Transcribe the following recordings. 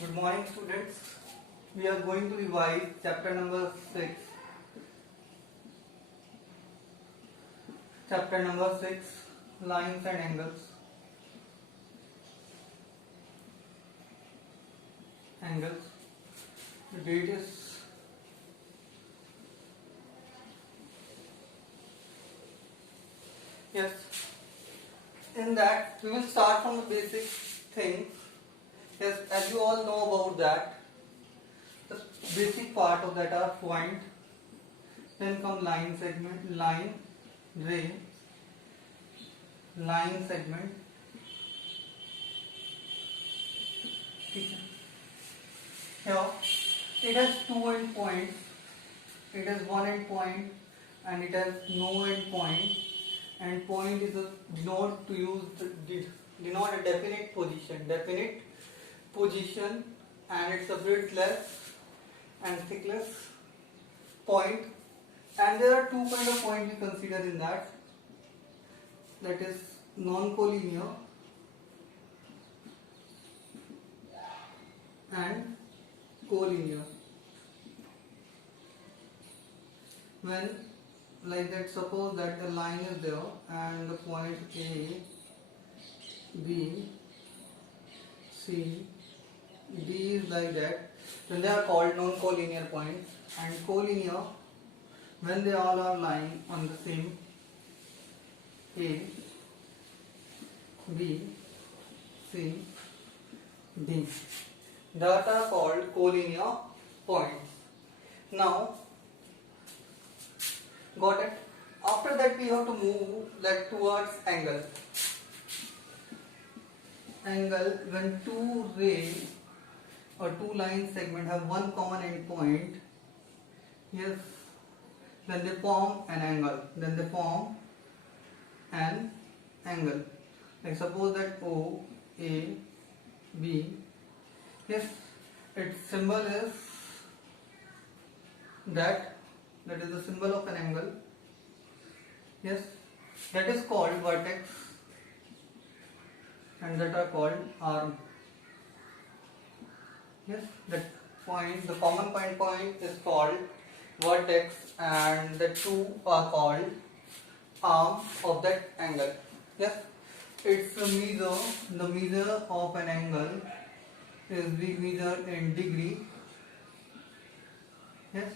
Good morning, students. We are going to revise chapter number 6. Chapter number 6, lines and angles. Angles. The date is yes. In that, we will start from the basic things. Yes, as you all know about that, the basic part of that are point, then come line segment, line, ray, line segment. Here, it has two end points. It has one end point and it has no end point. And point is a denote to use denote a definite position, and it's a widthless and thickless point. And there are two kind of points we consider in that. That is non-collinear and collinear. When like that, suppose that the line is there and the point A, B, C, D is like that, then they are called non-collinear points. And collinear when they all are lying on the same A, B, C, D, that are called collinear points. Now, got it? After that, we have to move that towards angle. Angle when two rays or two line segment have one common end point, yes, then they form an angle. Like suppose that O, A, B, yes, its symbol is that is the symbol of an angle. Yes, that is called vertex and that are called arm. Yes, that point, the common point is called vertex and the two are called arm of that angle. Yes, it's a measure, the measure of an angle is we measure in degree. Yes,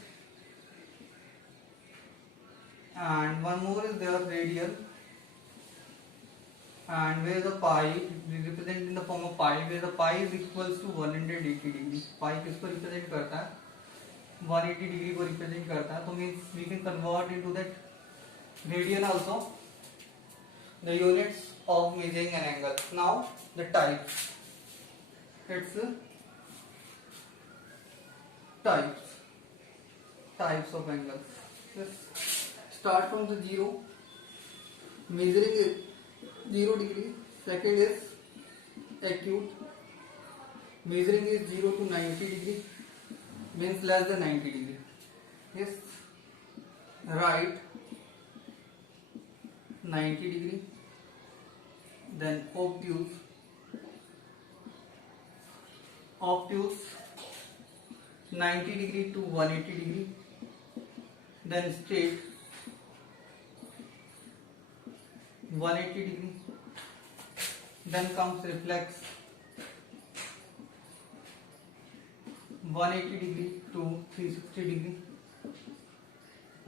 and one more is there, radial, and where the pi we represent in the form of pi, where the pi is equals to 180 degree. Pi किसको represent करता है? 180 degree को represent करता है. So means we can convert into that radian also, the units of measuring an angle. Now the types. It's types of angles. Yes. Start from the 0, measuring is 0 degree. Second is acute, measuring is 0 to 90 degree, means less than 90 degree. Yes, right, 90 degree. Then obtuse 90 degree to 180 degree. Then straight 180 degree. Then comes reflex 180 degree to 360 degree.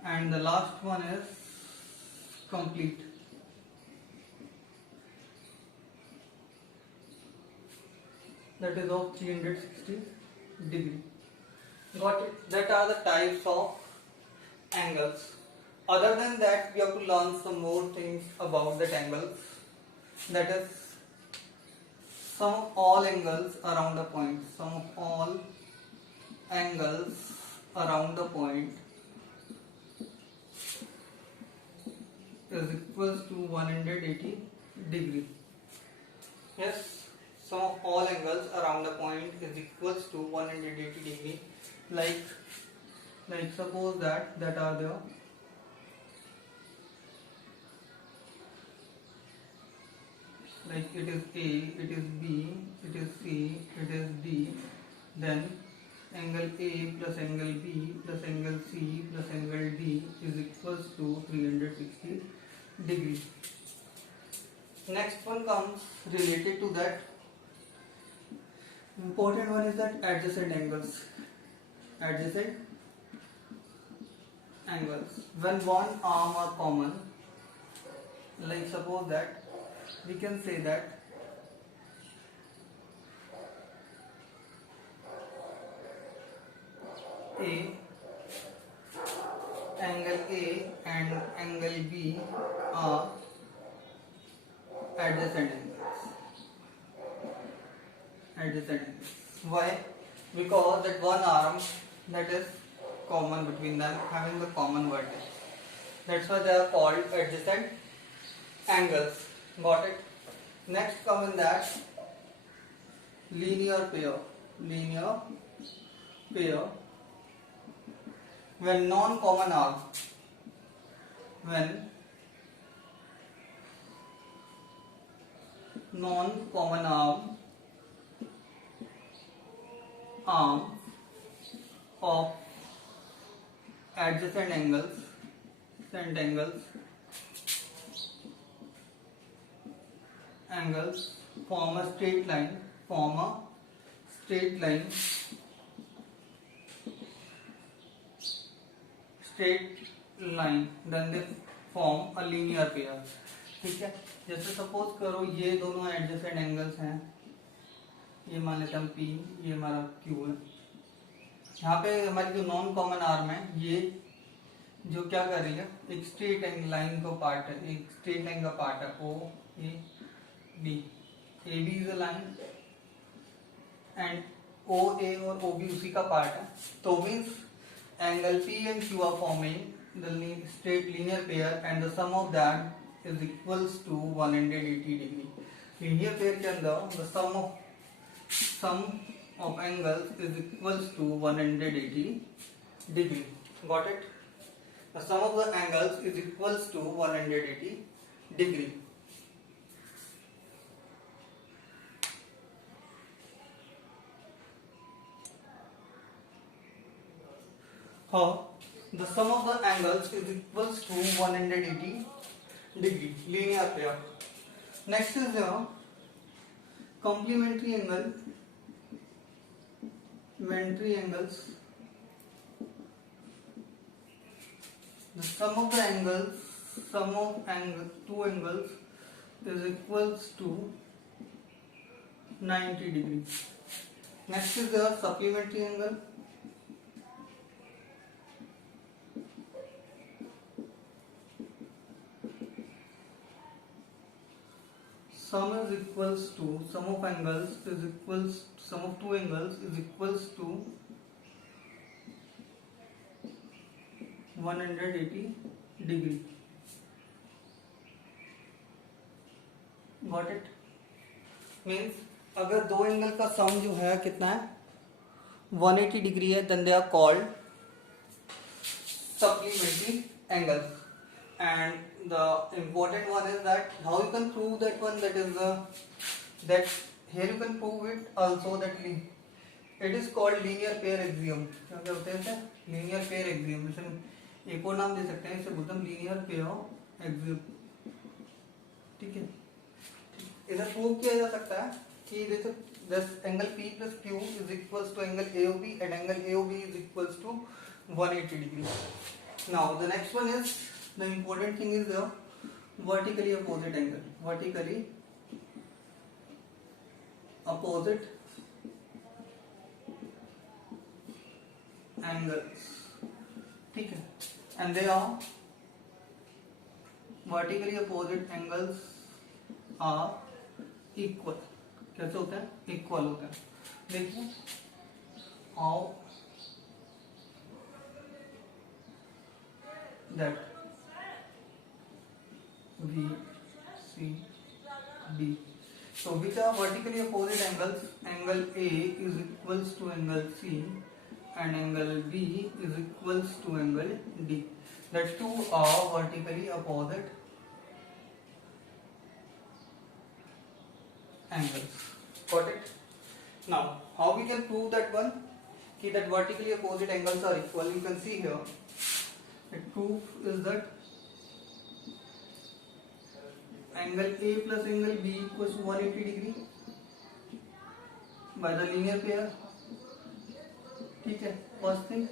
And the last one is complete. That is of 360 degree. Got it? That are the types of angles. Other than that, we have to learn some more things about that angles. That is, sum of all angles around a point. Sum of all angles around the point is equals to 180 degree. Yes, sum of all angles around the point is equals to 180 degree. Like suppose that are there. Like it is A, it is B, it is C, it is D, then angle A plus angle B plus angle C plus angle D is equals to 360 degree. Next one comes related to that. Important one is that adjacent angles. Adjacent angles. When one arm are common, like suppose that we can say that angle A and angle B are adjacent angles. Adjacent angles. Why? Because that one arm that is common between them, having the common vertex. That's why they are called adjacent angles. Got it? Next come in that linear pair. Linear pair. When non-common arm, when non-common arm of adjacent angles form a straight line, then they form a linear pair. ठीक है, जैसे suppose करो ये दोनों adjacent angles हैं, ये मान लेते हम P, ये हमारा Q है। यहाँ पे हमारी जो नॉन कॉमन आर्म है, ये जो क्या कर रही है, एक स्ट्रेट लाइन का पार्ट है, एक स्ट्रेट लाइन का पार्ट है, O A B, AB is a line and OA और OB उसी का पार्ट है। तो means angle P and Q are forming the straight linear pair and the sum of that is equals to 180 degree. Linear pair के अंदर the sum of angles is equals to 180 degree. Got it? The sum of the angles is equals to 180 degree. How? The sum of the angles is equals to 180 degree, linear pair. Next is the complementary angles. The sum of two angles is equals to 90 degree. Next is the supplementary angle. Sum of two angles is equals to 180 degree. Got it? Means अगर दो angle का सम जो है कितना है 180 degree है, then they are called supplementary angles. And the important one is that how you can prove that one, that is that here you can prove it also, that it is called linear pair axiom. क्या बोलते हैं इसे? Linear pair axiom. इसे एक और नाम दे सकते हैं, इसे बोलते हैं linear pair axiom. ठीक है, इसे प्रूव किया जा सकता है कि जैसे this angle P plus Q is equals to angle AOB and angle AOB is equals to 180 degree. Now the next one is, the important thing is the vertically opposite angle. Vertically opposite angles. ठीक है, and they are vertically opposite angles are equal. कैसे होता है? Equal होता है. देखिए how that V, C, D. So which are vertically opposite angles? Angle A is equals to angle C and angle B is equals to angle D. That two are vertically opposite angles. Got it? Now, how we can prove that one? That vertically opposite angles are equal. You can see here. The proof is that angle A plus angle B equals to 180 degree by the linear pair. ठीक है, first thing,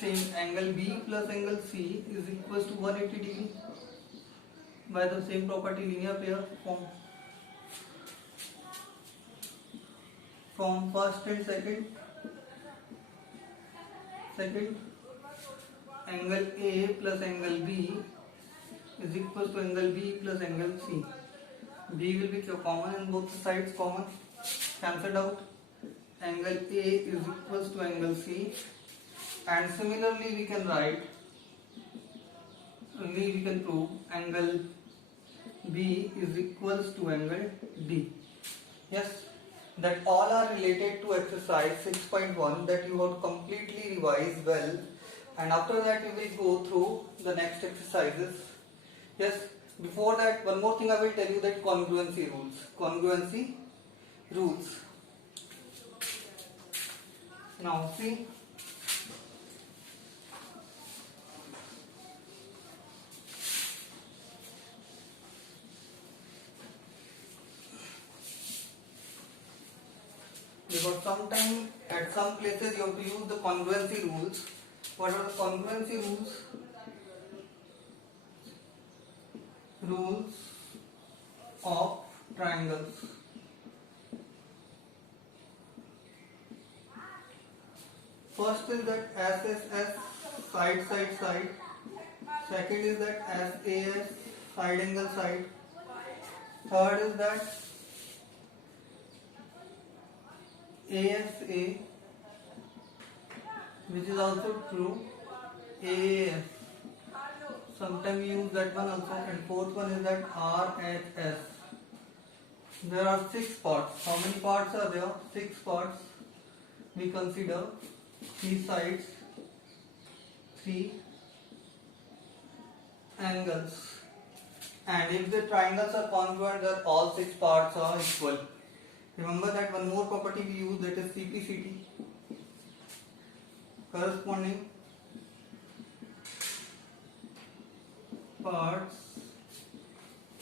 same angle B plus angle C is equals to 180 degree by the same property linear pair from first and second angle A plus angle B is equals to angle B plus angle C. B will be common and both sides common, cancelled out. Angle A is equals to angle C, and similarly we can prove angle B is equals to angle D. Yes, that all are related to exercise 6.1 that you have completely revised well, and after that you will go through the next exercises. Yes, before that one more thing I will tell you, that congruency rules. Now see, because sometimes at some places you have to use the congruency rules. What are the congruency rules? Rules of triangles. First is that SSS, side. Second is that SAS, side angle side. Third is that ASA, which is also true. AAS, sometimes we use that one also. And fourth one is that RHS. There are 6 parts. How many parts are there? 6 parts. We consider 3 sides, 3 angles, and if the triangles are congruent, then all 6 parts are equal. Remember that one more property we use, that is CPCT, corresponding parts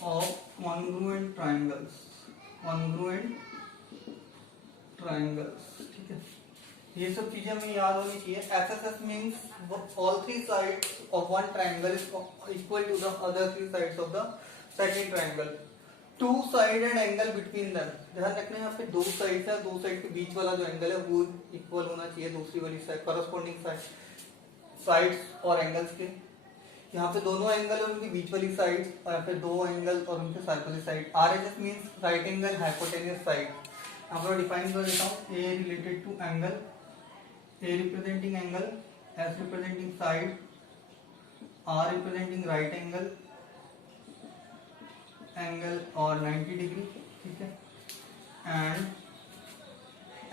of congruent triangles. ठीक है, ये सब चीजें हमें याद होनी चाहिए. SSS means all 3 sides of one triangle is equal to the other 3 sides of the second triangle. 2-sided angle between them. ध्यान रखना है, यहाँ पे 2 साइड है, 2 साइड के बीच वाला जो एंगल है वो इक्वल होना चाहिए दूसरी वाली साइड, करस्पॉन्डिंग साइड्स और एंगल्स के. यहाँ पे दोनों एंगल और उनकी बीच वाली साइड, और यहाँ पे 2 एंगल और उनके साइड वाली side. RHS means right angle hypotenuse side. यहाँ पर डिफाइन कर देता हूँ. A related to angle, A representing angle, S representing side, R representing right angle or 90 degree, ठीक है, and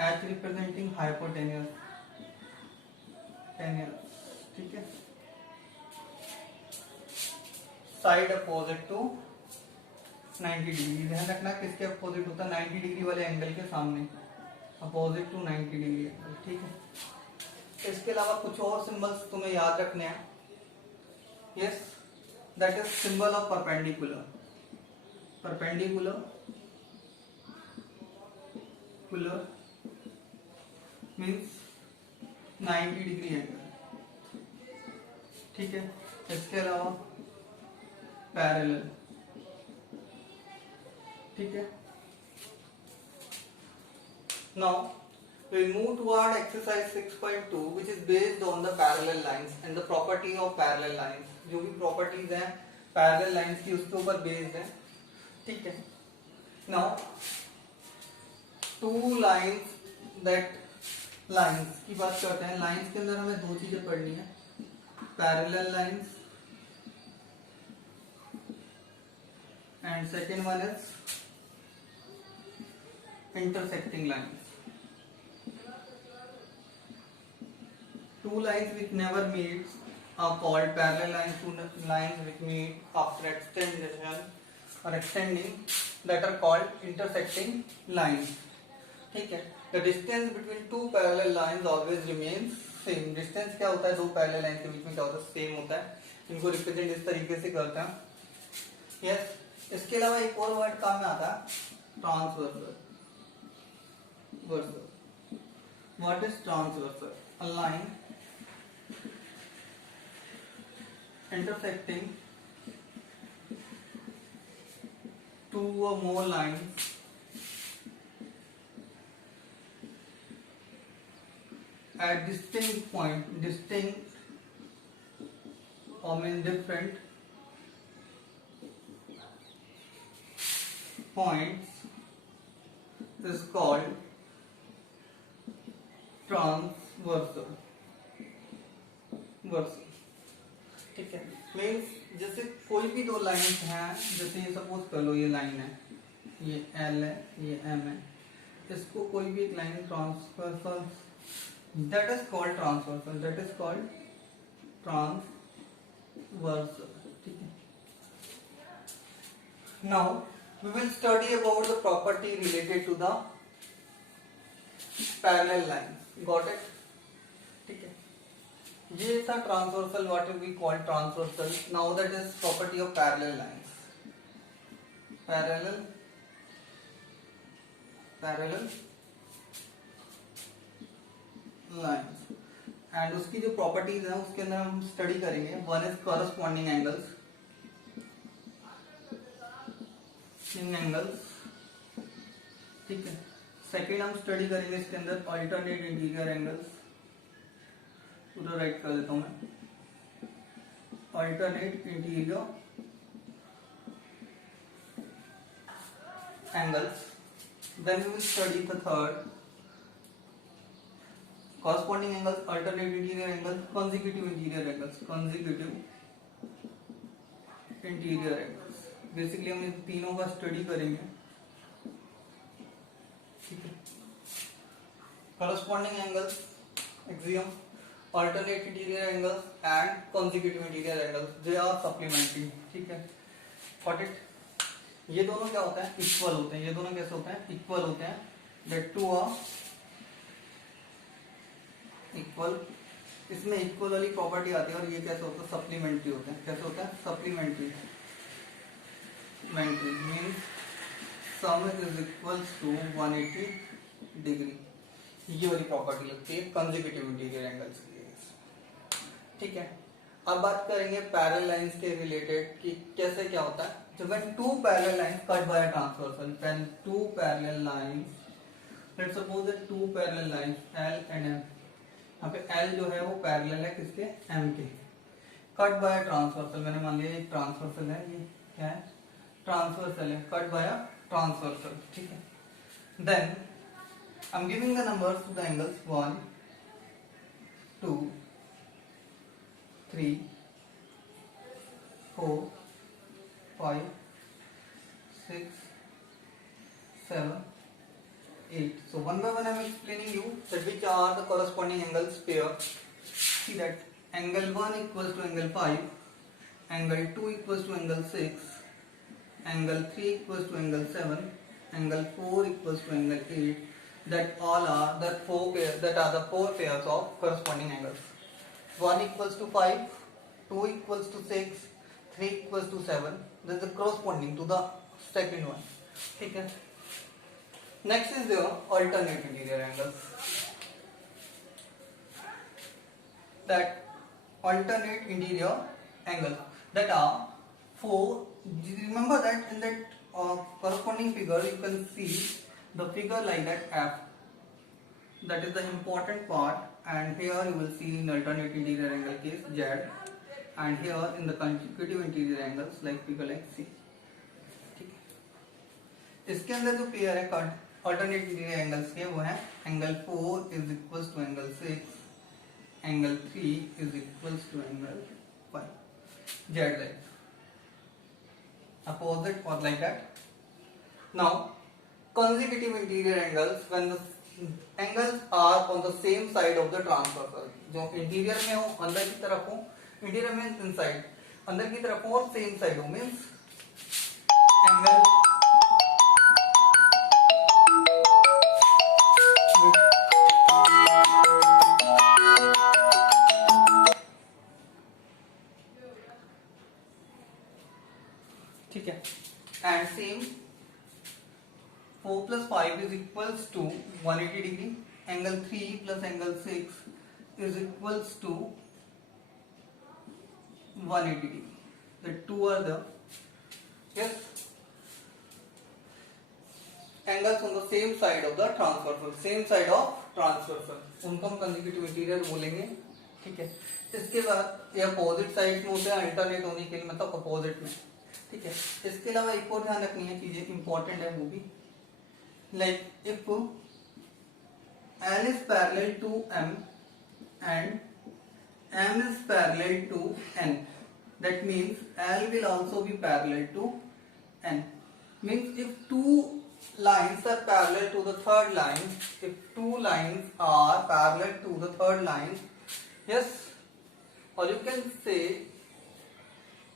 H representing hypotenuse, ठीक है. Side opposite to 90 degree. ध्यान रखना किसके अपोजिट होता है, 90 डिग्री वाले एंगल के सामने, अपोजिट टू 90 डिग्री एंगल. ठीक है, इसके अलावा कुछ और सिंबल्स तुम्हें याद रखने हैं. Yes, that is symbol of perpendicular means 90 degree angle. ठीक है, इसके अलावा पैरेलल. ठीक है. Now we move toward exercise 6.2 which is based on the parallel lines and the property of parallel lines. जो भी properties हैं parallel lines की उसके ऊपर based है. ठीक है. Now 2 lines, that lines की बात करते हैं. lines के अंदर हमें 2 चीजें पढ़नी है, parallel lines and second one is intersecting lines. 2 lines which never meet are called parallel lines. 2 lines which meet after extension or extending, that are called intersecting lines. ठीक है। The distance between two parallel lines always remains same. Distance क्या होता है, दो parallel line के बीच में क्या होता है, सेम होता है। इनको रिप्रेजेंट इस तरीके से करते हैं। यस, इसके अलावा एक और वर्ड काम में आता है, transversal. What is transversal? A line intersecting two or more lines at distinct or mean different points is called transversal. ठीक है, मीन्स जैसे कोई भी दो लाइंस हैं, जैसे ये सपोज कर लो ये लाइन है, ये L है, ये M है, इसको कोई भी एक line transversal, that is called transversal, that is called transversal. ठीक है, now we will study about the property related to the parallel line. Got it? ठीक है, ये था transversal, what we call transversal. Now that is property of parallel lines. Parallel lines and उसकी जो properties है उसके अंदर हम स्टडी करेंगे। वन इज कॉरस्पॉन्डिंग एंगल्स, ठीक है। सेकेंड हम स्टडी करेंगे इसके अंदर अल्टरनेट इंटीरियर एंगल्स, पूरा राइट कर देता हूं मैं, alternate interior angles. Then we will study the third corresponding angles, alternate interior angles, consecutive interior angles, basically हम इन तीनों का स्टडी करेंगे। ठीक है, corresponding angles, axiom, alternate interior angles and consecutive interior angles, they are supplementary। ठीक है, got it? ये दोनों क्या होता है, इक्वल होते हैं। ये दोनों कैसे होते हैं, इक्वल होते हैं। that two are इक्वल, इसमें इक्वल वाली प्रॉपर्टी आती है। और ये कैसे होता है, सप्लीमेंट्री होते हैं। कैसे होता है, supplementary means sum is equals to 180 degree. ये वाली प्रॉपर्टी लगती है कंसेक्यूटिव इंटीरियर एंगल्स के लिए। ठीक है, अब बात करेंगे पैरेलल लाइंस के रिलेटेड कि कैसे क्या होता है। So when two parallel lines cut by a transversal, when two parallel lines, let's suppose that two parallel lines L and M, यहाँ पे L जो है वो पैरेलल है किसके, M के, कट बाय ट्रांसवर्सल, मैंने मान लिया एक ट्रांसवर्सल है, ये क्या है, ट्रांसवर्सल है, कट बाय ट्रांसवर्सल। ठीक है, then I am giving the numbers to the angles 1 2 3 4 5 6 7 8. So one by one I am explaining you that which are the corresponding angles pair. See that angle 1 equals to angle 5, angle 2 equals to angle 6, angle 3 equals to angle 7, angle 4 equals to angle 8. That all are the four pairs of corresponding angles. 1 equals to 5, 2 equals to 6, 3 equals to 7. That is the corresponding to the second one. ठीक है, next is the alternate interior angles. That alternate interior angles, that are four. Remember that in that corresponding figure you can see the figure like that F. That is the important part. And here you will see in alternate interior angle case Z. And here in the consecutive interior angles like figure like C. ठीक है, इसके अंदर जो pair है alternate interior angles के वो है angle 4 is equals to angle 6, angle 3 is equals to angle 5, Z like opposite or like that. Now consecutive interior angles, when the angles are on the same side of the transversal, जो interior में हो, अंदर की तरफ हो, interior means inside, अंदर की तरफ हो और सेम साइड हो, means angle 4 plus 5 is equals to 180 degree. Angle 3 plus angle 6 is equals to 180 degree. The two are the angles on the same side of the transversal, same side of transversal, उनको हम consecutive interior बोलेंगे. ठीक है. इसके बाद ये opposite side में होते हैं अल्टरनेट होने के लिए, मतलब अपोजिट में. ठीक है. इसके अलावा एक और ध्यान रखनी है चीजें इंपॉर्टेंट है वो भी, like if L is parallel to M and M is parallel to N, that means L will also be parallel to N. Means if two lines are parallel to the third line, if two lines are parallel to the third line, yes, or you can say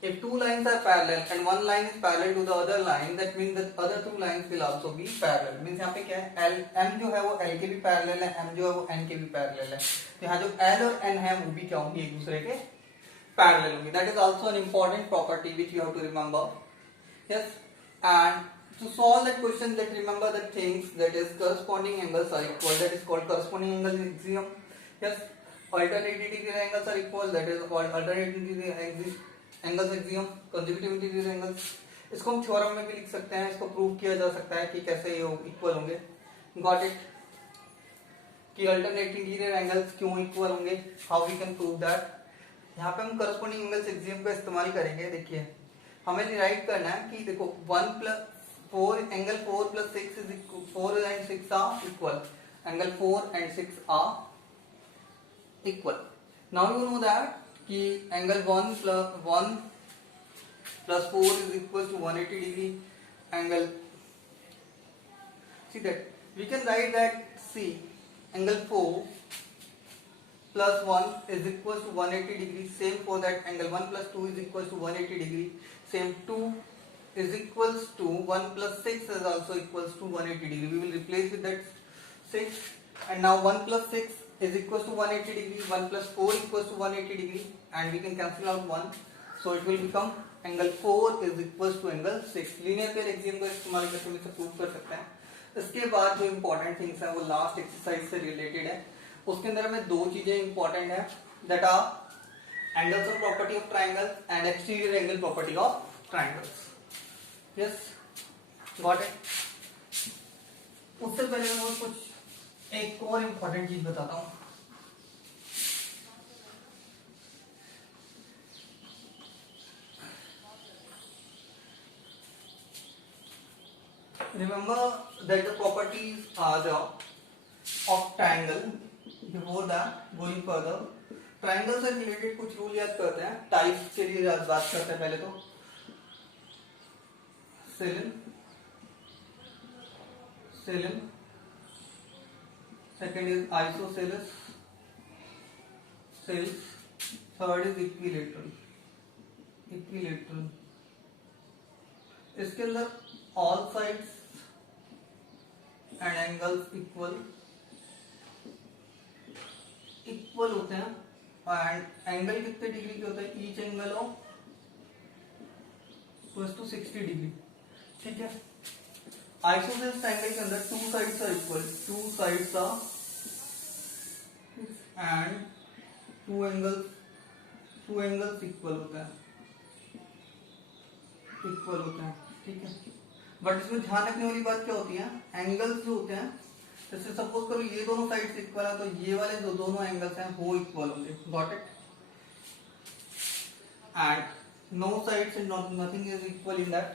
if two lines are parallel and one line is parallel to the other line, that means that other two lines will also be parallel. Means यहाँ पे क्या है, L M जो है वो L के भी parallel है, M जो है वो N के भी parallel है. तो यहाँ जो L और N है वो भी क्या होंगे, एक दूसरे के parallel होंगे. That is also an important property which you have to remember. Yes, and to solve that question, that remember the things, that is corresponding angles are equal, that is called corresponding angle axiom. Yes, alternate interior angles are equal, that is called alternate interior angles axiom. consecutive interior angles, इसको हम theorem में भी लिख सकते हैं, इसको prove किया जा सकता है कि कैसे ये इक्वल होंगे. गॉट इट, कि अल्टरनेट इंटीरियर एंगल्स क्यों इक्वल होंगे, how we can prove that. यहाँ पे हम करस्पॉन्डिंग एंगल्स एग्जियम का इस्तेमाल करेंगे. देखिए हमें डिराइव करना है कि देखो 1 plus 4 angle 4 plus 6 is equal, 4 and 6 are equal, angle 4 and 6 are equal. Now you know that कि angle 1 plus 4 is equal to 180 degree. Angle, see that we can write that, see angle 4 plus 1 is equal to 180 degree. Same for that angle 1 plus 2 is equal to 180 degree. Same 2 is equals to 1 plus 6 is also equals to 180 degree. We will replace with that 6, and now 1 plus 6 is equals to 180 degree. 1 plus 4 equals to 180 degree, and we can cancel out 1, so it will become angle 4 is equals to angle 6. Linear pair axiom का इस्तेमाल करके हम इसे prove कर सकते हैं. इसके बाद जो इम्पोर्टेंट थिंग्स है वो लास्ट एक्सरसाइज से रिलेटेड है. उसके अंदर हमें दो चीजें इंपॉर्टेंट है, that are angles of property of triangle and exterior angle property of triangles. Yes, got it. उससे पहले मैं कुछ एक और इंपॉर्टेंट चीज बताता हूं. Remember that the properties are the of triangle. Before that, going further, triangle से रिलेटेड कुछ रूल याद करते हैं. टाइप्स के लिए बात करते हैं. पहले तो salient, second is isosceles, third is equilateral. इसके अंदर all sides and angles equal होते हैं. एंड एंगल कितने डिग्री के होते हैं, each angle of equals to 60 degree. ठीक है. आइसोसेलेस ट्रायंगल के अंदर two sides are equal, and two angles equal होते हैं. ठीक है. बट इसमें ध्यान रखने वाली बात क्या होती है, एंगल्स जो होते हैं, जैसे सपोज करो ये दोनों साइड्स इक्वल है, तो ये वाले जो दोनों एंगल्स हैं वो इक्वल होंगे. Got it. And no sides and nothing is equal in that.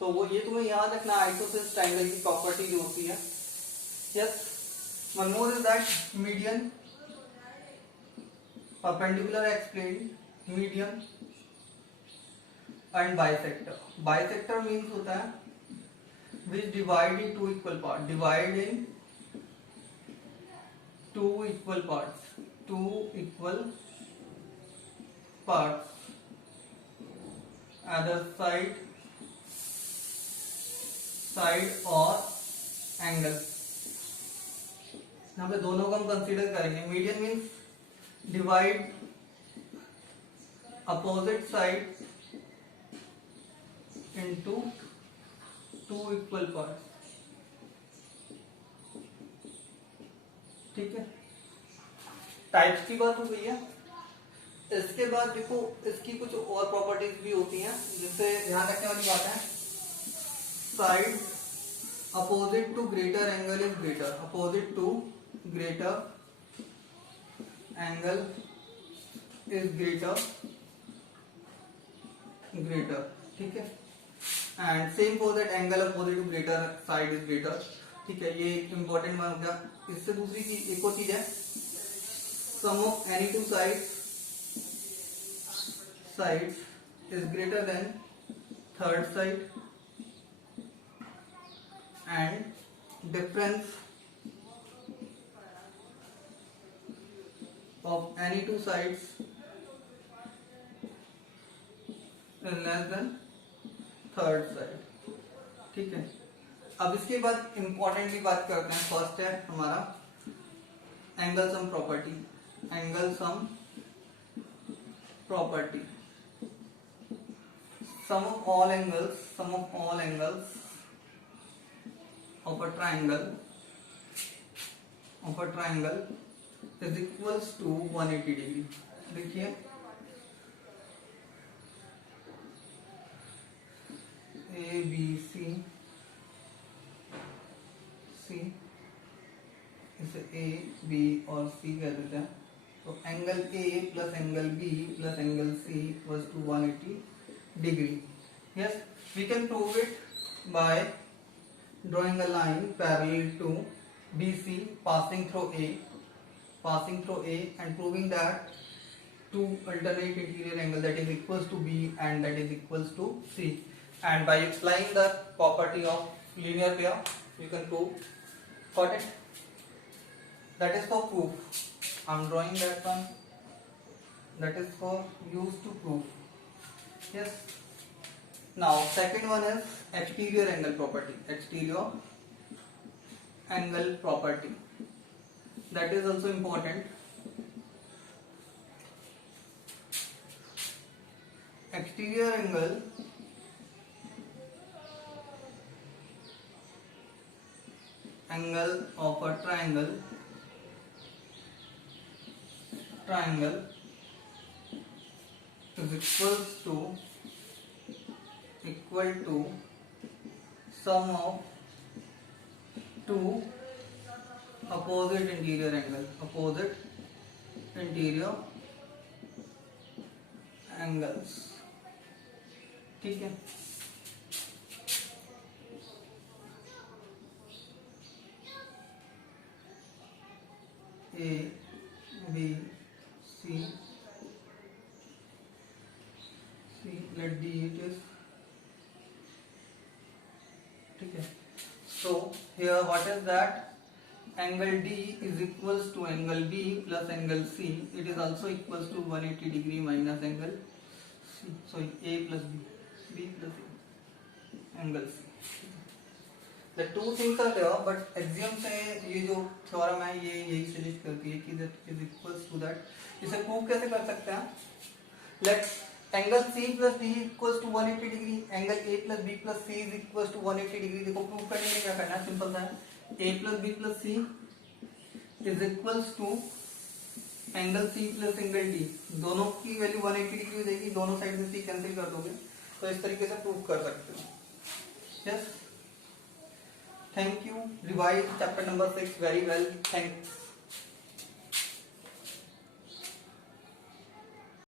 तो वो ये तुम्हें याद रखना, आइसोसेलेस ट्रायंगल की प्रॉपर्टी जो होती है. Yes, one more is that median, perpendicular explain, median and bisector. Bisector means होता है which divide in two equal parts, divide in two equal parts, either side or angle. यहाँ पे दोनों को हम कंसीडर करेंगे. Median means divide opposite side into two equal parts. ठीक है, टाइप्स की बात हो गई है। इसके बाद देखो इसकी कुछ और प्रॉपर्टीज भी होती हैं जिससे ध्यान रखने वाली बात है। Side opposite to greater angle is greater, opposite to greater angle is greater, greater, ठीक है। And same for that angle opposite to greater side is greater, ठीक है। ये एक इंपॉर्टेंट वन हो गया। इससे दूसरी चीज एक और चीज है, sum of any two side is greater than third side and difference of any two sides is less than third side, ठीक है। अब इसके बाद इंपॉर्टेंटली बात करते हैं। फर्स्ट है हमारा angle sum property, angle sum property. Sum of all angles, sum of all angles of a triangle is equals to 180 degree. देखिए ए बी सी, इसे ए बी और सी कह देते हैं। तो angle A plus angle B plus angle C equals to 180 degree. Yes, we can prove it by drawing a line parallel to BC passing through A and proving that two alternate interior angle that is equals to B and that is equals to C, and by applying the property of linear pair you can prove. Got it? That is for proof. I am drawing that one, that is for use to prove. Yes. Now second one is exterior angle property, exterior angle property, that is also important. Exterior angle of a triangle is equal to sum of two opposite interior angles, ठीक है। A B C, let D it is, ठीक है। So here what is that? Angle D is equals to angle B plus angle C. It is also equals to 180 degree minus angle C. So A plus B plus A, angle C. The two things are there, but axiom से ये जो theorem है ये यही suggest करती है कि that is equals to that. इसे prove कैसे कर सकते हैं? Let angle C plus D equals to 180 degree, angle A plus B plus C is equals to 180 degree. देखो prove करने के लिए क्या करना है? सिंपल सा है, A plus B plus C is equals to angle C plus angle D, दोनों की वैल्यू 180 डिग्री हो जाएगी, दोनों साइड में C कैंसिल कर दोगे तो इस तरीके से प्रूव कर सकते हो। Yes, thank you. Revise chapter number 6 very well, thanks.